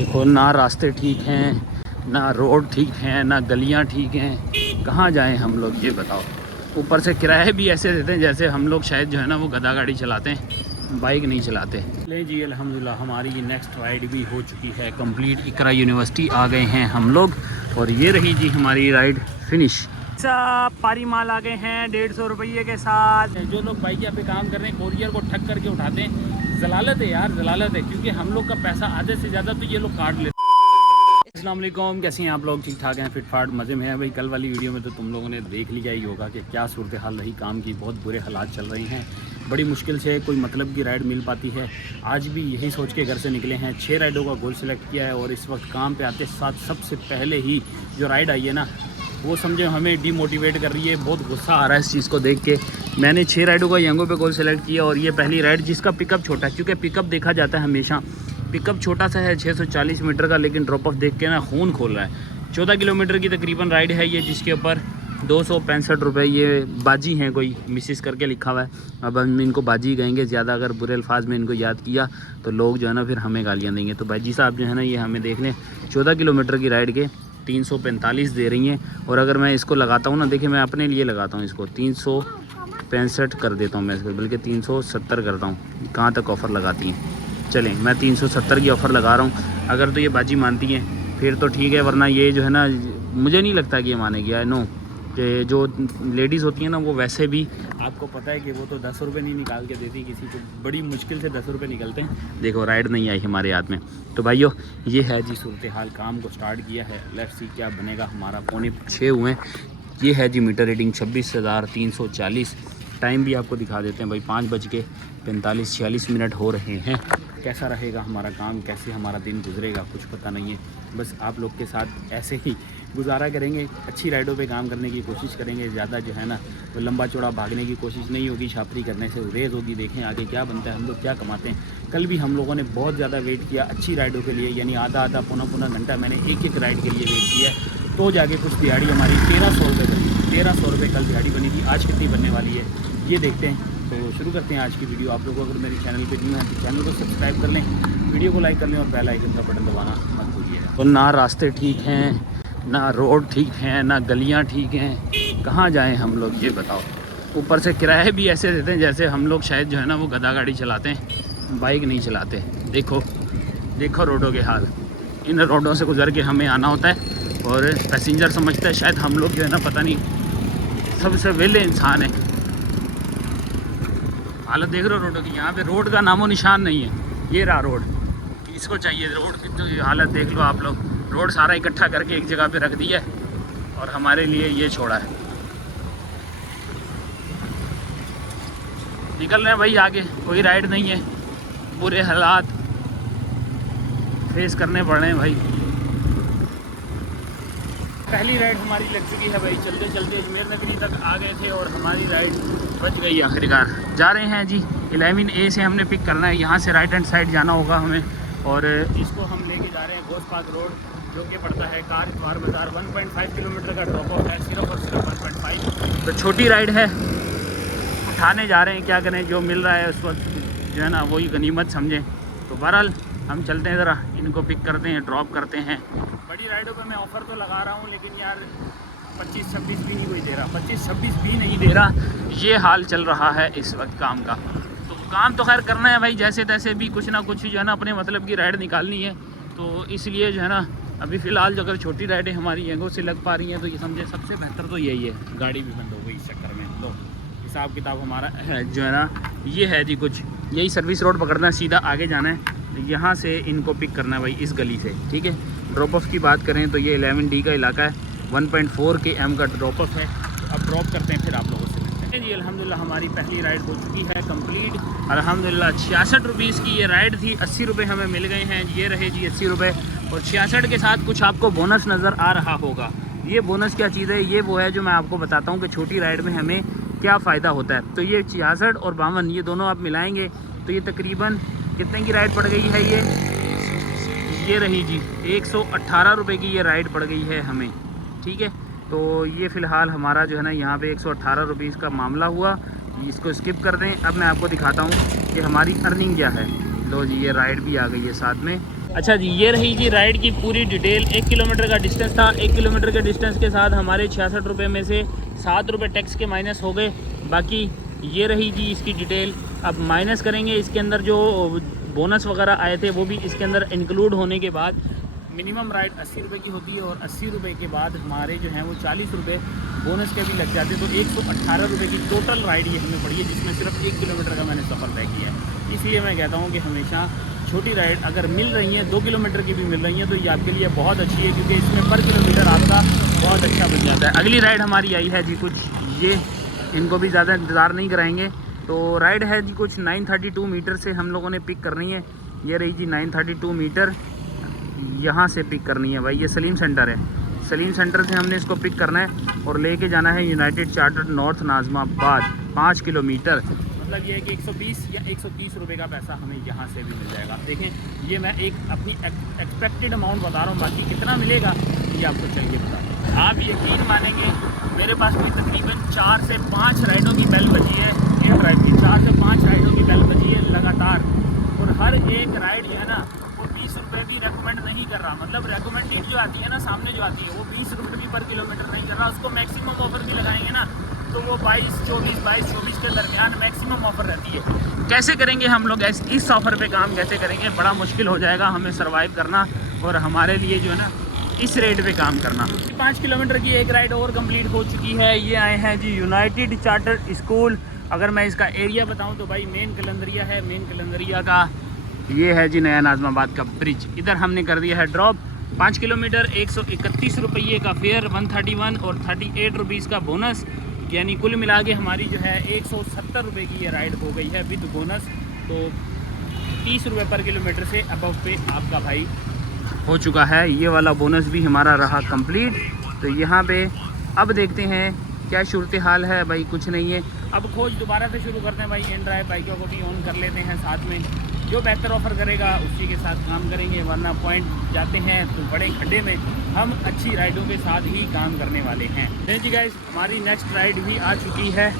देखो ना रास्ते ठीक हैं, ना रोड ठीक हैं, ना गलियां ठीक हैं। कहाँ जाएं हम लोग ये बताओ। ऊपर से किराए भी ऐसे देते हैं जैसे हम लोग शायद जो है ना वो गधा गाड़ी चलाते हैं, बाइक नहीं चलाते। ले जी अल्हम्दुलिल्लाह हमारी नेक्स्ट राइड भी हो चुकी है कंप्लीट। इकरा यूनिवर्सिटी आ गए हैं हम लोग और ये रही जी हमारी राइड फिनिश। पारी माल आ गए हैं 150 रुपये के साथ। जो लोग बाइकिया पे काम कर रहे हैं कोरियर को ठग करके उठाते हैं, जलालत है यार, जलालत है, क्योंकि हम लोग का पैसा आधे से ज़्यादा तो ये लोग काट लेते हैं। अस्सलाम वालेकुम, कैसे हैं आप लोग? ठीक ठाक हैं, फिट फाट मज़े में है भाई। कल वाली वीडियो में तो तुम लोगों ने देख लिया ही होगा कि क्या सूरत हाल रही काम की। बहुत बुरे हालात चल रहे हैं, बड़ी मुश्किल से कोई मतलब की राइड मिल पाती है। आज भी यही सोच के घर से निकले हैं, 6 राइडों का गोल सेलेक्ट किया है और इस वक्त काम पे आते साथ सबसे पहले ही जो राइड आई है ना वो समझे हमें डीमोटिवेट कर रही है। बहुत गुस्सा आ रहा है इस चीज़ को देख के। मैंने 6 राइडों का यंगो पे गोल सेलेक्ट किया और ये पहली राइड जिसका पिकअप छोटा है, क्योंकि पिकअप देखा जाता है हमेशा, पिकअप छोटा सा है 640 मीटर का, लेकिन ड्रॉप ऑफ देख के ना खून खोल रहा है। 14 किलोमीटर की तकरीबन राइड है ये, जिसके ऊपर 265 रुपये ये बाजी हैं, कोई मिसिस करके लिखा हुआ है। अब हम इनको बाजी कहेंगे, ज़्यादा अगर बुरे अल्फाज में इनको याद किया तो लोग जो है ना फिर हमें गालियाँ देंगे। तो बाजी साहब जो है ना ये हमें देख लें 14 किलोमीटर की राइड के 345 दे रही हैं। और अगर मैं इसको लगाता हूँ ना, देखिए मैं अपने लिए लगाता हूँ इसको 365 कर देता हूँ मैं इसको, बल्कि 370 करता हूँ। कहाँ तक ऑफ़र लगाती हैं? चलें मैं 370 की ऑफ़र लगा रहा हूँ। अगर तो ये बाजी मानती हैं फिर तो ठीक है, वरना ये जो है ना मुझे नहीं लगता कि ये मानेगी। आई नो कि जो लेडीज़ होती हैं ना वो वैसे भी आपको पता है कि वो तो 10 रुपये नहीं निकाल के देती किसी को, बड़ी मुश्किल से 10 रुपये निकलते हैं। देखो राइड नहीं आई हमारे हाथ में। तो भाइयों ये है जी सूरत हाल, काम को स्टार्ट किया है, लेट्स सी क्या बनेगा। हमारा 5:45 हुए हैं। ये है जी मीटर रीडिंग 26,340। टाइम भी आपको दिखा देते हैं भाई, 5:45-46 हो रहे हैं। कैसा रहेगा हमारा काम, कैसे हमारा दिन गुजरेगा कुछ पता नहीं है। बस आप लोग के साथ ऐसे ही गुजारा करेंगे, अच्छी राइडों पे काम करने की कोशिश करेंगे। ज़्यादा जो है ना वो लंबा चौड़ा भागने की कोशिश नहीं होगी, छापरी करने से रेस होगी। देखें आगे क्या बनता है, हम लोग क्या कमाते हैं। कल भी हम लोगों ने बहुत ज़्यादा वेट किया अच्छी राइडों के लिए, यानी आधा आधा पौना घंटा मैंने एक राइड के लिए वेट किया, तो जाके कुछ दिहाड़ी हमारी 1300 रुपये बनी। 1300 रुपये कल दिहाड़ी बनी थी, आज कितनी बनने वाली है ये देखते हैं। तो शुरू करते हैं आज की वीडियो। आप लोगों को अगर मेरे चैनल पे न्यू है तो चैनल को सब्सक्राइब कर लें, वीडियो को लाइक कर लें और बेल आइकन का बटन दबाना मत भूलिएगा। तो ना रास्ते ठीक हैं, ना रोड ठीक हैं, ना गलियां ठीक हैं। कहाँ जाएं हम लोग ये बताओ। ऊपर से किराए भी ऐसे देते हैं जैसे हम लोग शायद जो है ना वो गधा गाड़ी चलाते हैं, बाइक नहीं चलाते। देखो देखो रोडों के हाल। इन रोडों से गुजर के हमें आना होता है और पैसेंजर समझता है शायद हम लोग जो है ना पता नहीं सबसे वेले इंसान है। हालत देख रहे हो रोडों की, यहाँ पे रोड का नामो निशान नहीं है। ये रहा रोड, इसको चाहिए रोड की तो हालत देख लो आप लोग। रोड सारा इकट्ठा करके एक जगह पे रख दिया है और हमारे लिए ये छोड़ा है। निकल रहे हैं भाई आगे, कोई राइड नहीं है, बुरे हालात फेस करने पड़ रहे हैं भाई। पहली राइड हमारी लग चुकी है भाई, चलते चलते अजमेर नगरी तक आ गए थे और हमारी राइड बच गई आखिरकार। जा रहे हैं जी 11A से हमने पिक करना है, यहाँ से राइट हैंड साइड जाना होगा हमें और इसको हम लेके जा रहे हैं घोष पार्क रोड जो कि पड़ता है कार इतवार बाज़ार। 1.5 किलोमीटर का ड्रॉप ऑफ है, सिर्फ और सिर्फ 1.5। तो छोटी राइड है, उठाने जा रहे हैं, क्या करें, जो मिल रहा है उस वक्त जो है ना वही गनीमत समझें। तो बहरहाल हम चलते हैं, ज़रा इनको पिक करते हैं, ड्रॉप करते हैं। बड़ी राइडों पे मैं ऑफ़र तो लगा रहा हूँ लेकिन यार 25-26 भी नहीं कोई दे रहा, 25-26 भी नहीं दे रहा। ये हाल चल रहा है इस वक्त काम का। तो काम तो खैर करना है भाई, जैसे तैसे भी कुछ ना कुछ जो है ना अपने मतलब की राइड निकालनी है। तो इसलिए जो है ना अभी फ़िलहाल जो अगर छोटी राइडें हमारी यंगों से लग पा रही हैं तो ये समझे सबसे बेहतर तो यही है। गाड़ी भी बंद हो गई इस चक्कर में। लो हिसाब किताब हमारा है जो है ना ये है जी कुछ, यही सर्विस रोड पकड़ना है, सीधा आगे जाना है, यहाँ से इनको पिक करना है भाई इस गली से, ठीक है। ड्रॉप ऑफ की बात करें तो ये 11D का इलाका है, 1.4 km का ड्रॉप ऑफ है। तो अब ड्रॉप करते हैं फिर आप लोगों से मिलते हैं जी। अल्हम्दुलिल्लाह हमारी पहली राइड हो चुकी है कंप्लीट। अल्हम्दुलिल्लाह 66 रुपीज़ की ये राइड थी, 80 रुपये हमें मिल गए हैं। ये रहे जी 80 रुपये और 66 के साथ कुछ आपको बोनस नज़र आ रहा होगा। ये बोनस क्या चीज़ है, ये वो है जो मैं आपको बताता हूँ कि छोटी राइड में हमें क्या फ़ायदा होता है। तो ये 66 और 52 ये दोनों आप मिलाएँगे तो ये तकरीबन कितने की राइड पड़ गई है। ये रही जी 118 रुपये की ये राइड पड़ गई है हमें, ठीक है। तो ये फ़िलहाल हमारा जो है ना यहाँ पे 118 रुपीज़ का मामला हुआ। इसको स्किप कर दें। अब मैं आपको दिखाता हूँ कि हमारी अर्निंग क्या है। लो जी ये राइड भी आ गई है साथ में अच्छा जी, ये रही जी राइड की पूरी डिटेल। 1 किलोमीटर का डिस्टेंस था। 1 किलोमीटर के डिस्टेंस के साथ हमारे 66 रुपये में से 7 रुपये टैक्स के माइनस हो गए। बाकी ये रही जी इसकी डिटेल। अब माइनस करेंगे इसके अंदर जो बोनस वगैरह आए थे वो भी इसके अंदर इंक्लूड होने के बाद मिनिमम राइड 80 रुपये की होती है और 80 रुपये के बाद हमारे जो हैं वो 40 रुपये बोनस के भी लग जाते हैं। तो 118 रुपये की टोटल राइड ये हमें पड़ी है, जिसमें सिर्फ 1 किलोमीटर का मैंने सफ़र तय किया है। इसलिए मैं कहता हूँ कि हमेशा छोटी राइड अगर मिल रही हैं 2 किलोमीटर की भी मिल रही हैं तो ये आपके लिए बहुत अच्छी है, क्योंकि इसमें पर किलोमीटर आपका बहुत अच्छा बन जाता है। अगली राइड हमारी आई है जी कुछ ये, इनको भी ज़्यादा इंतज़ार नहीं कराएंगे। तो राइड है जी कुछ 932 मीटर से हम लोगों ने पिक करनी है। ये रही जी 932 मीटर, यहाँ से पिक करनी है भाई। ये सलीम सेंटर है, सलीम सेंटर से हमने इसको पिक करना है और लेके जाना है United chartered north Nazimabad 5 kilometre. मतलब ये है कि 120 या 130 रुपये का पैसा हमें यहाँ से भी मिल जाएगा। आप देखें, ये मैं एक अपनी एक्सपेक्टेड अमाउंट बता रहा हूँ, बाकी कितना मिलेगा ये आपको चल के बता दूँ। आप यकीन मानेंगे मेरे पास भी तकरीबन 4 से 5 राइडों की बेल बजी है। एक ड्राइव की 4 से 5 राइडों की बेल बजी है लगातार, और हर एक राइड जो है ना वो 20 रुपये भी रेकमेंड नहीं कर रहा। मतलब रेकमेंडेड जो आती है ना, सामने जो आती है वो 20 रुपये भी पर किलोमीटर नहीं कर रहा। उसको मैक्सिमम ऑफर भी लगाएंगे ना तो वो 22-24 के दरमियान मैक्सिमम ऑफर रहती है। कैसे करेंगे हम लोग इस ऑफ़र पे काम कैसे करेंगे? बड़ा मुश्किल हो जाएगा हमें सर्वाइव करना और हमारे लिए जो है ना इस रेट पे काम करना। 5 किलोमीटर की एक राइड और कंप्लीट हो चुकी है। ये आए हैं जी यूनाइटेड चार्टर्ड स्कूल। अगर मैं इसका एरिया बताऊं तो भाई मेन कलंदरिया है। मेन कलंदरिया का ये है जी नया नाज़िमाबाद का ब्रिज। इधर हमने कर दिया है ड्रॉप। 5 किलोमीटर 131 रुपये का फेयर, 131 और 38 रुपीज़ का बोनस, यानी कुल मिला के हमारी जो है 170 रुपये की ये राइड हो गई है विद बोनस। तो 30 रुपये पर किलोमीटर से अबव पे आपका भाई हो चुका है। ये वाला बोनस भी हमारा रहा कंप्लीट। तो यहाँ पे अब देखते हैं क्या सूरत हाल है भाई। कुछ नहीं है, अब खोज दोबारा से शुरू करते हैं भाई। एंड ड्राइव बाइकों को भी ऑन कर लेते हैं साथ में। जो बेहतर ऑफ़र करेगा उसी के साथ काम करेंगे, वरना पॉइंट जाते हैं तो बड़े खड्डे में। हम अच्छी राइडों के साथ ही काम करने वाले हैं। जी गाइस, हमारी नेक्स्ट राइड भी आ चुकी है।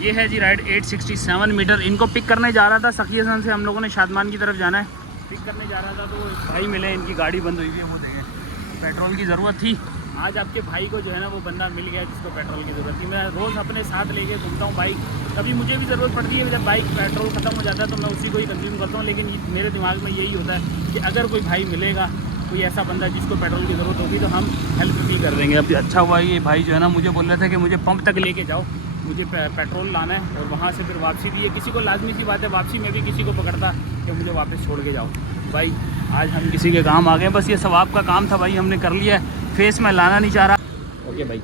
ये है जी राइड 867 मीटर। इनको पिक करने जा रहा था सखियासन से, हम लोगों ने शादमान की तरफ जाना है। पिक करने जा रहा था तो भाई मिले, इनकी गाड़ी बंद हुई हुई है, वो देखें। पेट्रोल की ज़रूरत थी। आज आपके भाई को जो है ना वो बंदा मिल गया जिसको पेट्रोल की ज़रूरत थी। मैं रोज़ अपने साथ लेके घूमता हूँ बाइक। कभी मुझे भी ज़रूरत पड़ती है, जब बाइक पेट्रोल ख़त्म हो जाता है तो मैं उसी को ही कंज्यूम करता हूँ। लेकिन मेरे दिमाग में यही होता है कि अगर कोई भाई मिलेगा, कोई ऐसा बंदा जिसको पेट्रोल की ज़रूरत होगी तो हम हेल्प भी कर देंगे। अब अच्छा हुआ ये भाई जो है ना मुझे बोल रहे थे कि मुझे पंप तक लेके जाओ, मुझे पेट्रोल लाना है और वहाँ से फिर वापसी भी है। किसी को लाजमी सी बात है, वापसी में भी किसी को पकड़ता कि मुझे वापस छोड़ के जाओ। भाई आज हम किसी के काम आ गए, बस ये सवाब का काम था भाई, हमने कर लिया है। फेस में लाना नहीं चाह रहा। ओके भाई,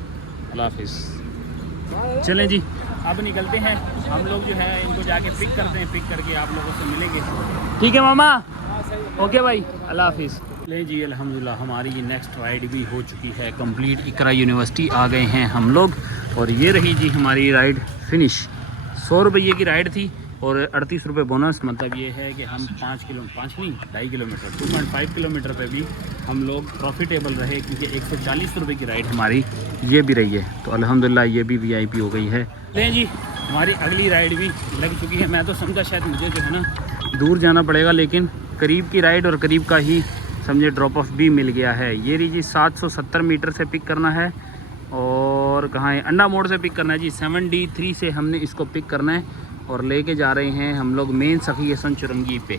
अल्लाह हाफिज़। चलें जी, अब निकलते हैं हम लोग। जो है इनको जाके पिक करते हैं, पिक करके आप लोगों से मिलेंगे। ठीक है मामा, ओके भाई, अल्लाह हाफिज़। ले जी, अल्हम्दुलिल्लाह हमारी ये नेक्स्ट राइड भी हो चुकी है कंप्लीट। इकरा यूनिवर्सिटी आ गए हैं हम लोग और ये रही जी हमारी राइड फिनिश। 100 रुपये की राइड थी और 38 रुपये बोनस। मतलब ये है कि हम 2.5 किलोमीटर 2.5 किलोमीटर पे भी हम लोग प्रॉफिटेबल रहे, क्योंकि 140 रुपये की राइड हमारी ये भी रही है। तो अल्हम्दुलिल्लाह ये भी VIP हो गई है। लें जी, हमारी अगली राइड भी लग चुकी है। मैं तो समझा शायद मुझे जो है ना दूर जाना पड़ेगा, लेकिन करीब की राइड और करीब का ही समझे ड्रॉप ऑफ भी मिल गया है। ये रही जी 770 मीटर से पिक करना है और कहाँ है, अंडा मोड़ से पिक करना है जी। 7D3 से हमने इसको पिक करना है और लेके जा रहे हैं हम लोग मेन सखियासन चुरंगी पे।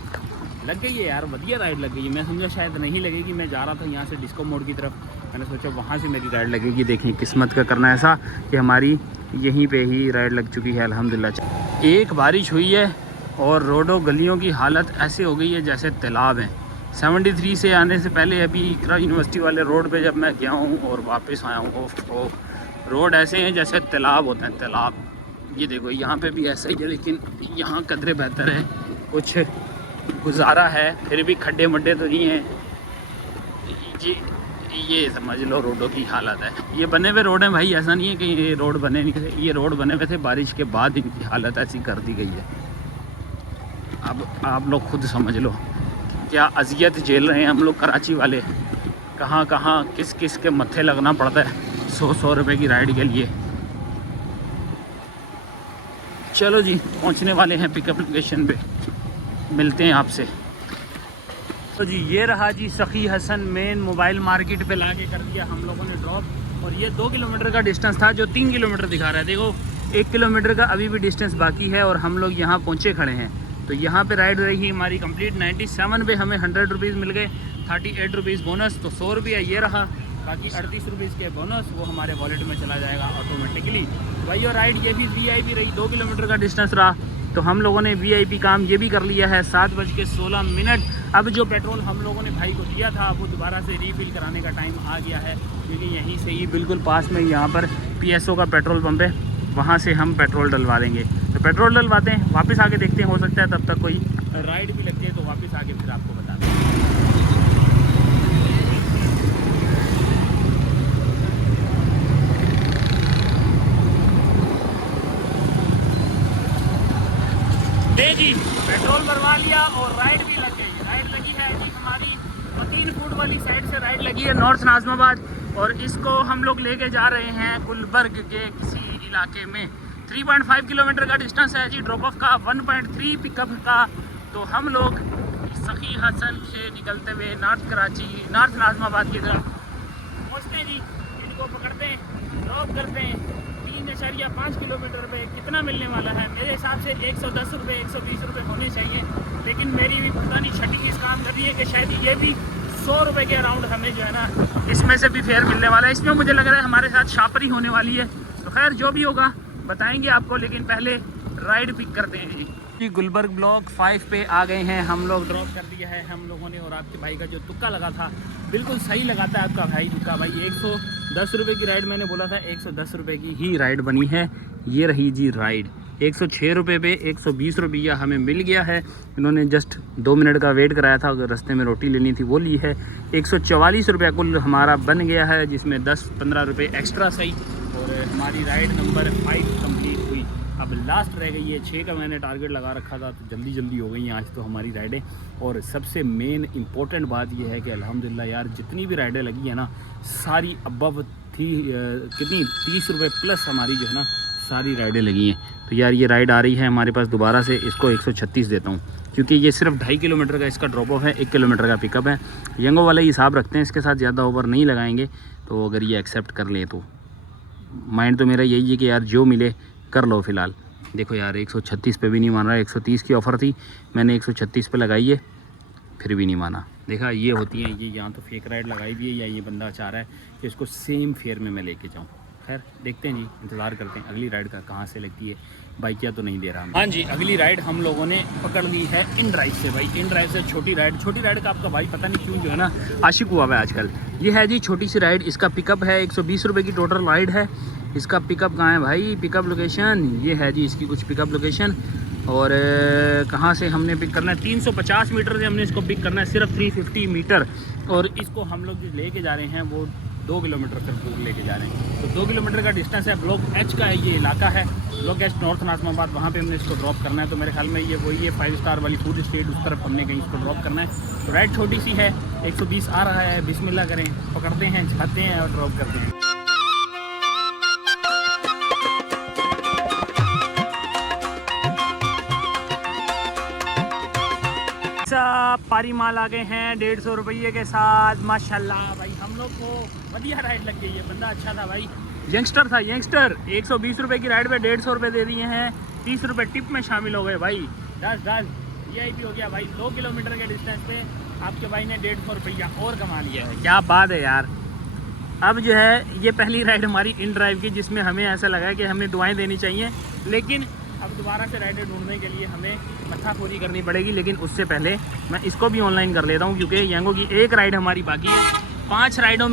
लग गई है यार, बढ़िया राइड लग गई है। मैं समझा शायद नहीं लगेगी। मैं जा रहा था यहाँ से डिस्को मोड़ की तरफ, मैंने सोचा वहाँ से मेरी राइड लगेगी। देखें किस्मत का करना ऐसा कि हमारी यहीं पे ही राइड लग चुकी है अल्हम्दुलिल्लाह। एक बारिश हुई है और रोडों गलियों की हालत ऐसे हो गई है जैसे तालाब हैं। 73 से आने से पहले अभी इकरा यूनिवर्सिटी वाले रोड पे जब मैं गया हूँ और वापस आया हूँ, रोड ऐसे हैं जैसे तालाब होता है, तालाब। ये देखो यहाँ पे भी ऐसा ही है, लेकिन यहाँ कदरे बेहतर है, कुछ गुजारा है, फिर भी खड्डे मड्डे तो नहीं हैं जी। ये समझ लो रोडों की हालत है। ये बने हुए रोड हैं भाई, ऐसा नहीं है कि ये रोड बने नहीं थे। ये रोड बने हुए थे, बारिश के बाद इनकी हालत ऐसी कर दी गई है। अब आप लोग खुद समझ लो क्या अजियत झेल रहे हैं हम लोग कराची वाले। कहाँ कहाँ किस किस के मत्थे लगना पड़ता है 100 रुपये की राइड के लिए। चलो जी, पहुंचने वाले हैं पिकअप लोकेशन पे, मिलते हैं आपसे। तो जी ये रहा जी सखी हसन मेन मोबाइल मार्केट पे लाके कर दिया हम लोगों ने ड्रॉप। और ये 2 किलोमीटर का डिस्टेंस था जो 3 किलोमीटर दिखा रहा है। देखो 1 किलोमीटर का अभी भी डिस्टेंस बाकी है और हम लोग यहाँ पहुँचे खड़े हैं। तो यहाँ पे राइड रही हमारी कंप्लीट। 97 पे हमें 100 रुपीज़ मिल गए, 38 रुपीज़ बोनस, तो 100 रुपया ये रहा। बाकी 38 रुपीज़ के बोनस वो हमारे वॉलेट में चला जाएगा ऑटोमेटिकली। भाई और राइड ये भी VIP रही, 2 किलोमीटर का डिस्टेंस रहा। तो हम लोगों ने VIP काम ये भी कर लिया है। 7:16। अब जो पेट्रोल हम लोगों ने भाई को दिया था वो दोबारा से रीफिल कराने का टाइम आ गया है, क्योंकि यहीं से ही बिल्कुल पास में यहाँ पर PSO का पेट्रोल पंप है, वहाँ से हम पेट्रोल डलवा लेंगे। तो पेट्रोल डलवाते हैं, वापस आके देखते हैं, हो सकता है तब तक कोई राइड भी लग जाए तो वापस आके फिर आपको बता दें। जी पेट्रोल भरवा लिया और राइड भी लग गई। राइड लगी है जी हमारी 3 फुट वाली साइड से राइड लगी है नॉर्थ नाज़िमाबाद, और इसको हम लोग लेके जा रहे हैं गुलबर्ग के किसी इलाके में। 3.5 किलोमीटर का डिस्टेंस है जी ड्रॉप ऑफ का, 1.3 पिकअप का। तो हम लोग सखी हसन से निकलते हुए नॉर्थ नाज़िमाबाद की तरफ पहुँचते हैं जी। इनको पकड़ते हैं, ड्रॉप करते हैं। 3.5 किलोमीटर पे कितना मिलने वाला है? मेरे हिसाब से 110 रुपये 120 रुपये होने चाहिए, लेकिन मेरी भी पता नहीं छठी किस काम कर रही है कि शायद ये भी 100 रुपये के अराउंड हमें जो है ना इसमें से भी फेयर मिलने वाला है। इसमें मुझे लग रहा है हमारे साथ छापरी होने वाली है। तो खैर जो भी होगा बताएंगे आपको, लेकिन पहले राइड पिक करते हैं जी। गुलबर्ग ब्लॉक 5 पे आ गए हैं हम लोग। ड्रॉप कर दिया है हम लोगों ने, और आपके भाई का जो तुक्का लगा था बिल्कुल सही लगाता है आपका भाई तुक्का। भाई 110 रुपये की राइड मैंने बोला था, 110 रुपये की ही राइड बनी है। ये रही जी राइड। 106 रुपये पे 120 रुपया हमें मिल गया है। इन्होंने जस्ट 2 मिनट का वेट कराया था, अगर रास्ते में रोटी लेनी थी वो ली है। 144 रुपया कुल हमारा बन गया है, जिसमें 10-15 रुपये एक्स्ट्रा सही। और हमारी राइड नंबर 5 कंप्लीट हुई। अब लास्ट रह गई है 6 का मैंने टारगेट लगा रखा था, तो जल्दी जल्दी हो गई हैं आज तो हमारी राइडें। और सबसे मेन इम्पोर्टेंट बात यह है कि अल्हम्दुलिल्लाह यार जितनी भी राइडें लगी है ना सारी अबव थी, कितनी 30 रुपये प्लस हमारी जो है ना सारी राइडें लगी हैं। तो यार ये राइड आ रही है हमारे पास दोबारा से, इसको 136 देता हूँ, क्योंकि ये सिर्फ 2.5 किलोमीटर का इसका ड्रॉप ऑफ है, 1 किलोमीटर का पिकअप है। यंगो वाला ही हिसाब रखते हैं, इसके साथ ज़्यादा ओवर नहीं लगाएंगे। तो अगर ये एक्सेप्ट कर ले तो माइंड तो मेरा यही है कि यार जो मिले कर लो फ़िलहाल। देखो यार 136 पे भी नहीं मान रहा है। 130 की ऑफ़र थी, मैंने 136 पे लगाई है, फिर भी नहीं माना। देखा ये होती हैं ये, यहाँ तो फेक राइड लगाई भी है, या ये बंदा चाह रहा है कि इसको सेम फेयर में मैं लेके जाऊँ। खैर देखते हैं जी, इंतज़ार करते हैं अगली राइड का कहाँ से लगती है। बाइकिया तो नहीं दे रहा। हाँ जी अगली राइड हम लोगों ने पकड़ ली है इन ड्राइव से। भाई इन ड्राइव से छोटी राइड का आपका भाई पता नहीं क्यों जो है ना आशिक हुआ है आजकल। ये है जी छोटी सी राइड, इसका पिकअप है 120 रुपये की टोटल राइड है। इसका पिकअप कहाँ है भाई? पिकअप लोकेशन ये है जी इसकी कुछ पिकअप लोकेशन। और कहाँ से हमने पिक करना है? 350 मीटर से हमने इसको पिक करना है, सिर्फ 350 मीटर। और इसको हम लोग जो लेके जा रहे हैं वो 2 किलोमीटर से दूर लेके जा रहे हैं। तो 2 किलोमीटर का डिस्टेंस है। ब्लॉक H का है ये इलाका है, ब्लॉक H नॉर्थ नाज़िमाबाद, वहाँ पे हमने इसको ड्रॉप करना है। तो मेरे ख्याल में ये वही है 5 स्टार वाली फूड स्ट्रीट, उस तरफ हमने कहीं इसको ड्रॉप करना है। तो राइड छोटी सी है, 120 आ रहा है। बिस्मिल्लाह करें, पकड़ते हैं, छाते हैं और ड्रॉप करते हैं। पारी माल आ गए हैं 150 रुपये के साथ। माशाल्लाह भाई हम लोग को बढ़िया राइड लग गई है। बंदा अच्छा था भाई, यंगस्टर था यंगस्टर। 120 रुपये की राइड पे 150 रुपये दे दिए हैं, 30 रुपये टिप में शामिल हो गए भाई। 10 VIP हो गया भाई। 2 किलोमीटर के डिस्टेंस पे आपके भाई ने 150 रुपया और कमा लिया है। क्या बात है यार। अब जो है ये पहली राइड हमारी इन ड्राइव की, जिसमें हमें ऐसा लगा कि हमें दुआएं देनी चाहिए, लेकिन अब दोबारा से राइडें ढूंढने के लिए हमें मत्थाखोरी करनी पड़ेगी। लेकिन उससे पहले मैं इसको भी ऑनलाइन कर लेता हूँ, क्योंकि यंगो की 1 राइड हमारी बाकी है। 6 राइडों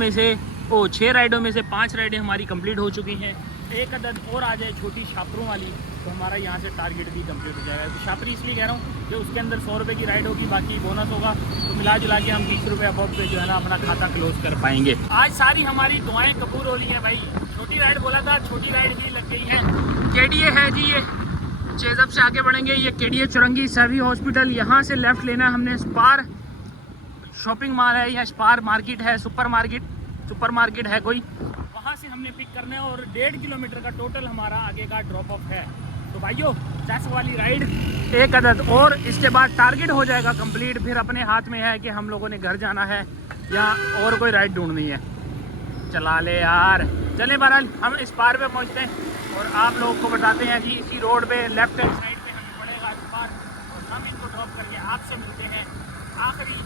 में से 5 राइडें हमारी कंप्लीट हो चुकी हैं। 1 अदद और आ जाए छोटी छापरों वाली तो हमारा यहाँ से टारगेट भी कंप्लीट हो जाएगा। तो छापरी इसलिए कह रहा हूँ कि उसके अंदर 100 रुपये की राइड होगी, बाकी बोनस होगा। तो मिला जुला के हम 20 रुपये अबाउट पे जो है ना अपना खाता क्लोज कर पाएंगे। आज सारी हमारी दुआएं कबूल हो रही हैं भाई। छोटी राइड बोला था, छोटी राइड भी लग गई है। KDA है जी, ये चेजब से आगे बढ़ेंगे। ये KDA चुरंगी सभी हॉस्पिटल, यहाँ से लेफ़्ट लेना है हमने। स्पार शॉपिंग मॉल है या स्पार मार्केट है, सुपर मार्केट है कोई, वहाँ से हमने पिक करना है। और 1.5 किलोमीटर का टोटल हमारा आगे का ड्रॉप ऑफ है। तो भाइयों 10 वाली राइड एक अदद, और इसके बाद टारगेट हो जाएगा कंप्लीट। फिर अपने हाथ में है कि हम लोगों ने घर जाना है या और कोई राइड ढूंढनी है। चला ले यार, चले बहरहाल हम इस पार पे पहुंचते हैं और आप लोगों को बताते हैं कि इसी रोड पे लेफ्ट हैंड साइड पे हमें पड़ेगा इस पार, और हम इनको ड्रॉप करके आपसे मिलते हैं आखिरी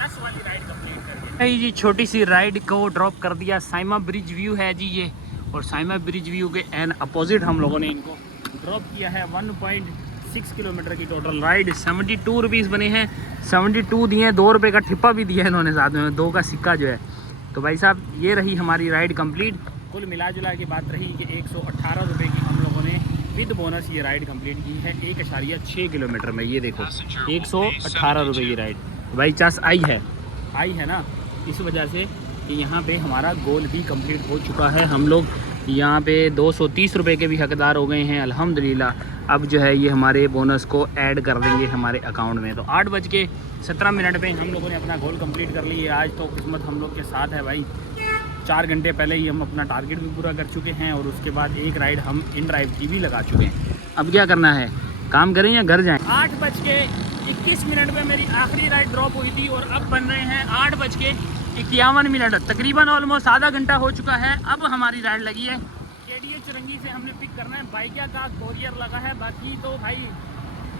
10 वाली राइड कंप्लीट करके। जी छोटी सी राइड को ड्रॉप कर दिया। साइमा ब्रिज व्यू है जी ये, और साइमा ब्रिज व्यू के एन अपोजिट हम लोगों ने इनको ड्रॉप किया है। 1.6 किलोमीटर की टोटल राइड। 72 रुपीज़ बने हैं, 72 दिए हैं, 2 रुपये का ठिप्पा भी दिया है इन्होंने साथ में, 2 का सिक्का जो है। तो भाई साहब ये रही हमारी राइड कंप्लीट। कुल मिला जुला की बात रही कि 118 रुपये की हम लोगों ने विद बोनस ये राइड कंप्लीट की है 1.6 किलोमीटर में। ये देखो 118 रुपये की राइड। भाई चास आई है ना, इस वजह से कि यहाँ पे हमारा गोल भी कंप्लीट हो चुका है। हम लोग यहाँ पे 230 रुपये के भी हकदार हो गए हैं अल्हम्दुलिल्लाह। अब जो है ये हमारे बोनस को ऐड कर देंगे हमारे अकाउंट में। तो 8:17 पे हम लोगों ने अपना गोल कंप्लीट कर लिया। आज तो किस्मत हम लोग के साथ है भाई, 4 घंटे पहले ही हम अपना टारगेट भी पूरा कर चुके हैं, और उसके बाद एक राइड हम इन ड्राइव की भी लगा चुके हैं। अब क्या करना है, काम करें या घर जाएँ। 8:21 पे मेरी आखिरी राइड ड्रॉप हुई थी, और अब बन रहे हैं 8:51। तकरीबन ऑलमोस्ट आधा घंटा हो चुका है। अब हमारी राइड लगी है केडीए चुरंगी से, हमने पिक करना है। बाइकिया का कोरियर लगा है, बाकी तो भाई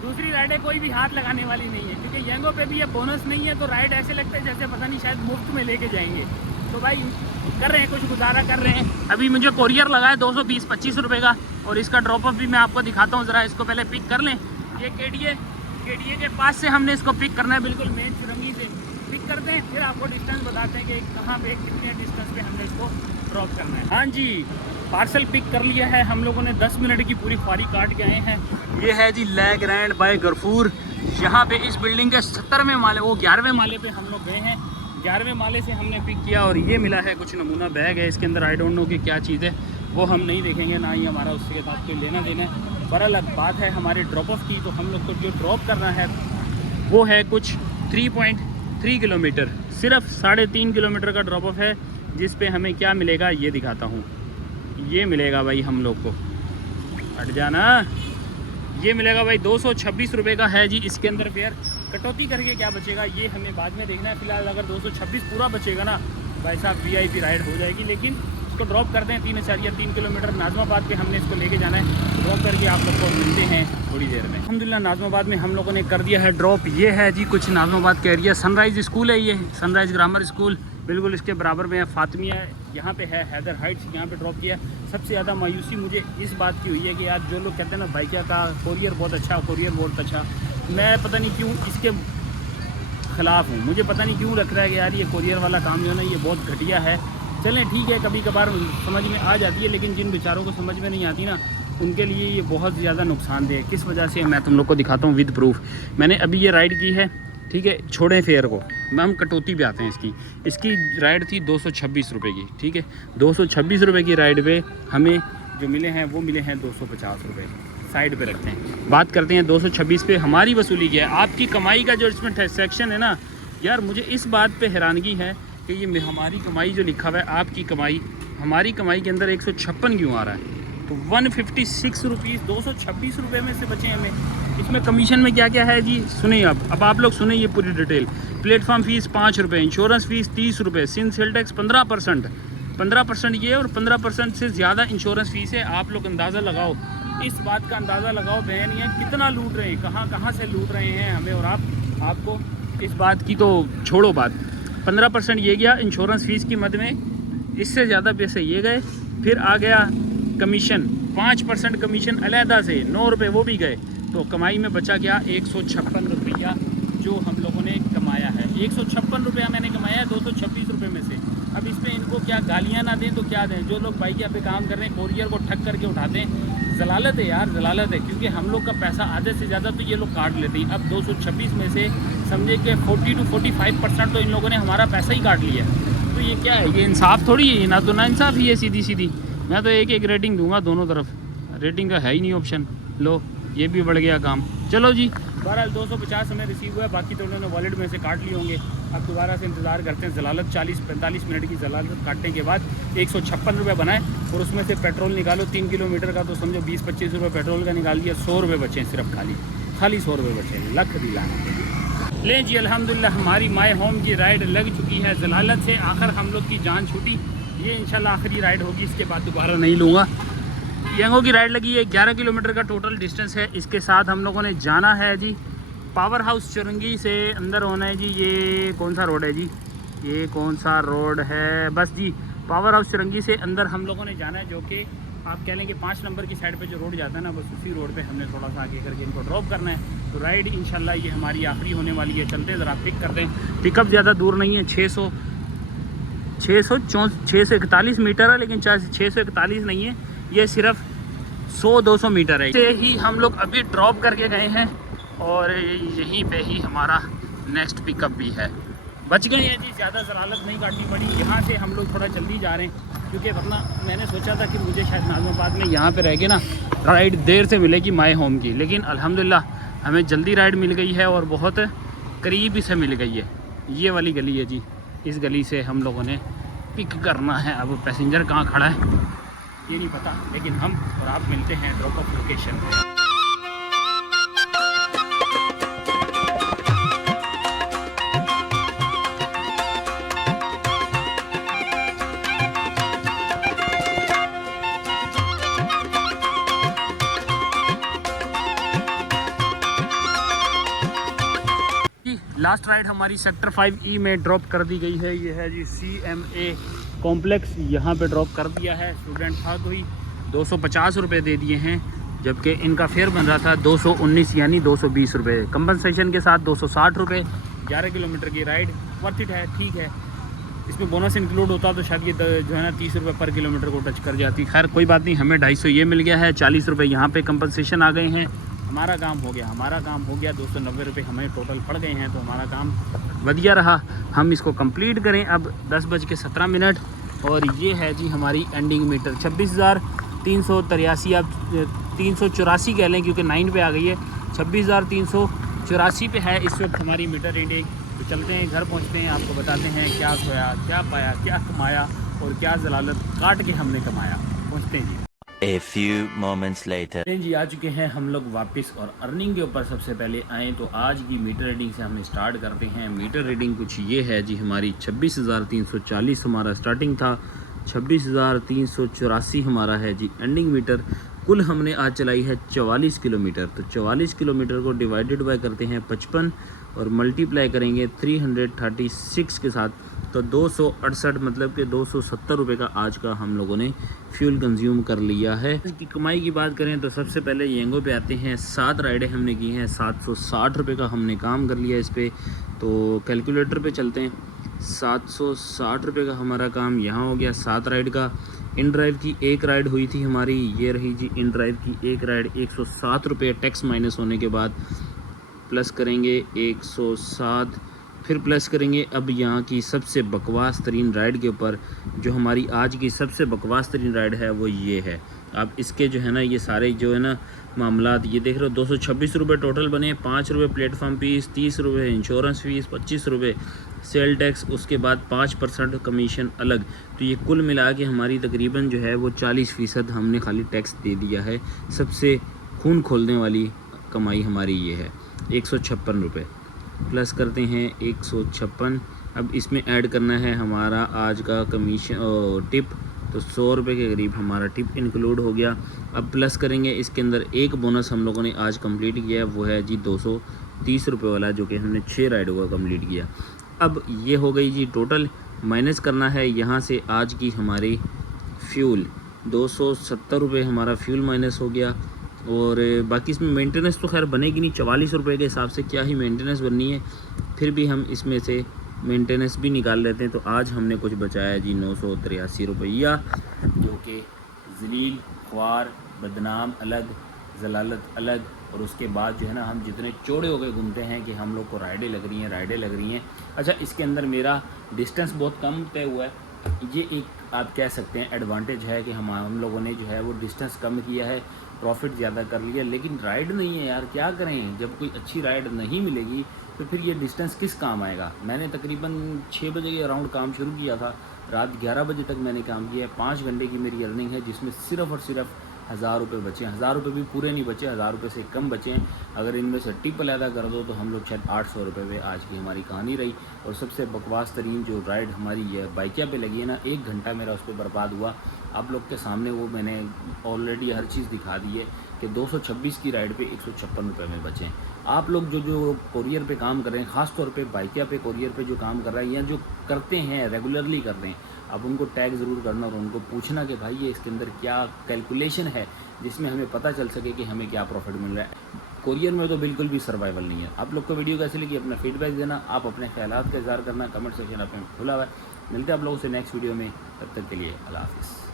दूसरी राइडें कोई भी हाथ लगाने वाली नहीं है, क्योंकि यंगो पे भी ये बोनस नहीं है। तो राइड ऐसे लगता है जैसे पता नहीं शायद मुफ्त में लेके जाएंगे। तो भाई कर रहे हैं, कुछ गुजारा कर रहे हैं। अभी मुझे कोरियर लगा है 220-25 रुपये का, और इसका ड्रॉप अप भी मैं आपको दिखाता हूँ। ज़रा इसको पहले पिक कर लें। ये केडीए के पास से हमने इसको पिक करना है, बिल्कुल मेन चुरंगी से पिक करते हैं, फिर आपको डिस्टेंस बताते हैं कि कहाँ पे कितने डिस्टेंस पे हमने इसको ड्रॉप करना है। हाँ जी, पार्सल पिक कर लिया है हम लोगों ने। 10 मिनट की पूरी ख्वारी काट के आए हैं। ये है जी ले ग्रैंड बाय गरफूर। यहाँ पे इस बिल्डिंग के 70वें माले, वो 11वें माले पे हम लोग गए हैं। 11वें माले से हमने पिक किया, और ये मिला है कुछ नमूना बैग है इसके अंदर। आई डोंट नो कि क्या चीज़ है, वो हम नहीं देखेंगे, ना ही हमारा उसके साथ कोई लेना देना है। बहरहाल बात है हमारे ड्रॉप ऑफ की, तो हम लोग को जो ड्रॉप करना है वो है कुछ 3.3 किलोमीटर, सिर्फ 3.5 किलोमीटर का ड्रॉप ऑफ है। जिस पे हमें क्या मिलेगा ये दिखाता हूँ। ये मिलेगा भाई हम लोग को, हट जाना, ये मिलेगा भाई 226 रुपये का है जी इसके अंदर फेयर। कटौती करके क्या बचेगा ये हमें बाद में देखना है। फिलहाल अगर 226 पूरा बचेगा ना भाई साहब, VIP राइड हो जाएगी। लेकिन इसको ड्रॉप करते हैं 3.3 किलोमीटर नाज़माबाद पे हमने इसको लेके जाना है। ड्रॉप करके आप लोग को मिलते हैं थोड़ी देर में। अल्हम्दुलिल्लाह नाज़माबाद में हम लोगों ने कर दिया है ड्रॉप। ये है जी कुछ नाज़माबाद का एरिया। सनराइज़ स्कूल है ये, सनराइज़ ग्रामर स्कूल, बिल्कुल इसके बराबर में है फातिमिया है। यहाँ पे है हैदर हाइट्स, यहाँ पे ड्रॉप किया। सबसे ज़्यादा मायूसी मुझे इस बात की हुई है कि यार जो लोग कहते हैं ना बाइकिया का कोरियर बहुत अच्छा, कोरियर बहुत अच्छा, मैं पता नहीं क्यों इसके ख़िलाफ़ हूँ। मुझे पता नहीं क्यों लग रहा है कि यार ये कोरियर वाला काम जो है ना ये बहुत घटिया है। चलें ठीक है, कभी कभार समझ में आ जाती है, लेकिन जिन बेचारों को समझ में नहीं आती ना उनके लिए ये बहुत ज़्यादा नुकसानदेह है। किस वजह से मैं तुम लोग को दिखाता हूँ विद प्रूफ। मैंने अभी ये राइड की है, ठीक है, छोड़ें फेयर को, मैं हम कटौती पे आते हैं। इसकी राइड थी 226 रुपये की, ठीक है। 226 रुपये की राइड पे हमें जो मिले हैं वो मिले हैं 250 रुपये। साइड पे रखते हैं, बात करते हैं 226 पे हमारी वसूली क्या है। आपकी कमाई का जो इसमें सेक्शन है ना यार, मुझे इस बात पे हैरानगी है कि ये हमारी कमाई जो लिखा हुआ है, आपकी कमाई, हमारी कमाई के अंदर 156 क्यों आ रहा है। तो 156 रुपीज़ 226 रुपये में से बचे हमें। इसमें कमीशन में क्या क्या है जी सुनिए। अब आप लोग सुने ये पूरी डिटेल। प्लेटफॉर्म फ़ीस 5 रुपये, इंश्योरेंस फ़ीस 30 रुपये, सिंध सेल टैक्स 15% ये, और 15% से ज़्यादा इंश्योरेंस फ़ीस है। आप लोग अंदाज़ा लगाओ, इस बात का अंदाज़ा लगाओ बहन ये कितना लूट रहे हैं, कहाँ से लूट रहे हैं हमें और आपको। इस बात की तो छोड़ो बात, 15% ये गया इंश्योरेंस फ़ीस की मद में, इससे ज़्यादा पैसे ये गए। फिर आ गया कमीशन, 5% कमीशन अलहदा से 9 रुपये वो भी गए। तो कमाई में बचा गया 156 रुपया जो हम लोगों ने कमाया है। 156 रुपया मैंने कमाया है 226 रुपये में से। अब इसमें इनको क्या गालियाँ ना दें तो क्या दें। जो लोग बाइक पे काम कर रहे हैं, कोरियर को ठग करके उठाते हैं, जलालत है यार, जलालत है। क्योंकि हम लोग का पैसा आधे से ज़्यादा तो ये लोग काट लेते हैं। अब 226 में से समझे कि 40 to 45% तो इन लोगों ने हमारा पैसा ही काट लिया है। तो ये क्या है, ये इंसाफ थोड़ी है, ना तो ना इंसाफ ही है सीधी। मैं तो एक रेटिंग दूंगा दोनों तरफ, रेटिंग का है ही नहीं ऑप्शन। लो ये भी बढ़ गया काम। चलो जी बहरहाल 250 हमें रिसीव हुआ है, बाकी तो उन्होंने वॉलेट में से काट लिए होंगे। अब दोबारा से इंतज़ार करते हैं। ज़लालत 40-45 मिनट की ज़लालत काटने के बाद 156 रुपये बनाए और उसमें से पेट्रोल निकालो 3 किलोमीटर का, तो समझो 20-25 रुपये पेट्रोल का निकाल दिया। 100 रुपये बचे सिर्फ खाली 100 रुपये बचे। लख दिलाना। लें जी अल्हम्दुलिल्लाह हमारी माय होम की राइड लग चुकी है। ज़लालत से आखिर हम लोग की जान छूटी। ये इंशाल्लाह आखिरी राइड होगी, इसके बाद दोबारा नहीं लूँगा। यंगो की राइड लगी है, 11 किलोमीटर का टोटल डिस्टेंस है। इसके साथ हम लोगों ने जाना है जी पावर हाउस चुरंगी से अंदर होना है जी। ये कौन सा रोड है जी, ये कौन सा रोड है, बस जी पावर हाउस चुरंगी से अंदर हम लोगों ने जाना है, जो कि आप कह लें कि 5 नंबर की साइड पे जो रोड जाता है ना, बस उसी रोड पे हमने थोड़ा सा आगे करके इनको ड्रॉप करना है। तो राइड इंशाल्लाह ये हमारी आखिरी होने वाली है। चलते ज़रा पिक करते हैं। पिकअप ज़्यादा दूर नहीं है, 641 मीटर है, लेकिन 641 नहीं है, ये सिर्फ 100-200 मीटर है। इसे ही हम लोग अभी ड्रॉप करके गए हैं और यहीं पे ही हमारा नेक्स्ट पिकअप भी है। बच गए हैं जी, ज़्यादा ज़लालत नहीं काटनी पड़ी। यहाँ से हम लोग थोड़ा जल्दी जा रहे हैं, क्योंकि वरना मैंने सोचा था कि मुझे शायद नाज़िमाबाद में यहाँ पे रह के ना राइड देर से मिलेगी माय होम की, लेकिन अल्हम्दुलिल्लाह हमें जल्दी राइड मिल गई है और बहुत करीब से मिल गई है। ये वाली गली है जी, इस गली से हम लोगों ने पिक करना है। अब पैसेंजर कहाँ खड़ा है ये नहीं पता, लेकिन हम और आप मिलते हैं ड्रॉप ऑफ लोकेशन पे। लास्ट राइड हमारी सेक्टर 5E में ड्रॉप कर दी गई है। ये है जी CMA कॉम्प्लेक्स, यहाँ पे ड्रॉप कर दिया है। स्टूडेंट था कोई 250 रुपये दे दिए हैं, जबकि इनका फेयर बन रहा था 219 यानी 220 रुपये। कंपनसेशन के साथ 260 रुपये। 11 किलोमीटर की राइड वर्थ इट है, ठीक है। इसमें बोनस इंक्लूड होता तो शायद ये जो है ना 30 रुपये पर किलोमीटर को टच कर जाती। खैर कोई बात नहीं, हमें 250 ये मिल गया है। 40 रुपये यहाँ पे कंपनसेशन आ गए हैं। हमारा काम हो गया 290 रुपये हमें टोटल पड़ गए हैं। तो हमारा काम बढ़िया रहा, हम इसको कंप्लीट करें। अब 10:17 और ये है जी हमारी एंडिंग मीटर 26,383। अब 384 कह लें, क्योंकि 9 पे आ गई है। 26,384 पे है इस वक्त हमारी मीटर रीडिंग। तो चलते हैं, घर पहुंचते हैं, आपको बताते हैं क्या खोया, क्या पाया, क्या कमाया और क्या ज़लालत काट के हमने कमाया। पहुंचते हैं जी। A few moments later. जी आ चुके हैं हम लोग वापस। और अर्निंग के ऊपर सबसे पहले आएँ तो आज की मीटर रीडिंग से हम स्टार्ट करते हैं। मीटर रीडिंग कुछ ये है जी हमारी 26,340 हमारा स्टार्टिंग था, 26,384 हमारा है जी एंडिंग मीटर। कुल हमने आज चलाई है 44 किलोमीटर। तो 44 किलोमीटर को डिवाइडेड बाय करते हैं 55 और मल्टीप्लाई करेंगे 336 के साथ, तो 268 मतलब कि 270 रुपये का आज का हम लोगों ने फ्यूल कंज्यूम कर लिया है। इसकी कमाई की बात करें तो सबसे पहले येंगो पे आते हैं। 7 राइडें हमने की हैं, 760 रुपये का हमने काम कर लिया इस पर। तो कैलकुलेटर पे चलते हैं, 760 रुपये का हमारा काम यहाँ हो गया 7 राइड का। इन ड्राइव की एक राइड हुई थी हमारी, ये रही जी इन ड्राइव की एक राइड, 107 रुपये टैक्स माइनस होने के बाद। प्लस करेंगे 107, फिर प्लस करेंगे अब यहाँ की सबसे बकवास तरीन राइड के ऊपर। जो हमारी आज की सबसे बकवास तरीन राइड है वो ये है। आप इसके जो है ना ये सारे जो है ना मामलात ये देख रहे हो, 226 रुपये टोटल बने। 5 रुपये प्लेटफॉर्म फीस, 30 रुपये इंश्योरेंस फीस, 25 रुपये सेल टैक्स, उसके बाद 5% कमीशन अलग। तो ये कुल मिला के हमारी तकरीबन जो है वो 40% हमने खाली टैक्स दे दिया है। सबसे खून खोलने वाली कमाई हमारी ये है। 156 रुपये प्लस करते हैं 156। अब इसमें ऐड करना है हमारा आज का कमीशन टिप, तो 100 रुपये के करीब हमारा टिप इंक्लूड हो गया। अब प्लस करेंगे इसके अंदर एक बोनस हम लोगों ने आज कंप्लीट किया है, वो है जी 230 रुपये वाला, जो कि हमने 6 राइडों का कंप्लीट किया। अब ये हो गई जी टोटल। माइनस करना है यहाँ से आज की हमारी फ्यूल, 270 रुपये हमारा फ्यूल माइनस हो गया। और बाकी इसमें मेंटेनेंस तो खैर बनेगी नहीं, 44 रुपये के हिसाब से क्या ही मेंटेनेंस बननी है, फिर भी हम इसमें से मेंटेनेंस भी निकाल लेते हैं। तो आज हमने कुछ बचाया जी 983 रुपया, जो कि जलील, ख्वार, बदनाम अलग, जलालत अलग। और उसके बाद जो है ना हम जितने चौड़े हो गए घूमते हैं कि हम लोग को राइडें लग रही हैं। अच्छा, इसके अंदर मेरा डिस्टेंस बहुत कम तय हुआ है। ये एक आप कह सकते हैं एडवांटेज है कि हम लोगों ने जो है वो डिस्टेंस कम किया है। प्रॉफिट ज़्यादा कर लिया, लेकिन राइड नहीं है यार, क्या करें। जब कोई अच्छी राइड नहीं मिलेगी तो फिर ये डिस्टेंस किस काम आएगा। मैंने तकरीबन 6 बजे के अराउंड काम शुरू किया था, रात 11 बजे तक मैंने काम किया है। 5 घंटे की मेरी अर्निंग है, जिसमें सिर्फ़ और सिर्फ 1000 रुपये बचे। 1000 रुपये भी पूरे नहीं बचे, 1000 रुपये से कम बचे हैं। अगर इनमें से टिप अलहदा कर दो तो हम लोग शायद 800 रुपये पे आज की हमारी कहानी रही। और सबसे बकवास तरीन जो राइड हमारी ये बाइकिया पे लगी है ना, 1 घंटा मेरा उस पर बर्बाद हुआ। आप लोग के सामने वो मैंने ऑलरेडी हर चीज़ दिखा दी है कि 226 की राइड पे 156 रुपये में बचे हैं। आप लोग जो कोरियर पे काम कर रहे हैं, ख़ास तौर पे बाइकिया पे कोरियर पे जो काम कर रहे हैं या जो करते हैं रेगुलरली कर रहे हैं, अब उनको टैग ज़रूर करना और उनको पूछना कि भाई ये इसके अंदर क्या कैलकुलेशन है जिसमें हमें पता चल सके कि हमें क्या प्रॉफिट मिल रहा है। कोरियर में तो बिल्कुल भी सर्वाइवल नहीं है। आप लोग को वीडियो कैसे लगी अपना फीडबैक देना, आप अपने ख्यालात का इज़हार करना, कमेंट सेक्शन आप में खुला हुआ है। मिलते हैं आप लोगों से नेक्स्ट वीडियो में, तब तक के लिए अल्लाह हाफ़िज़।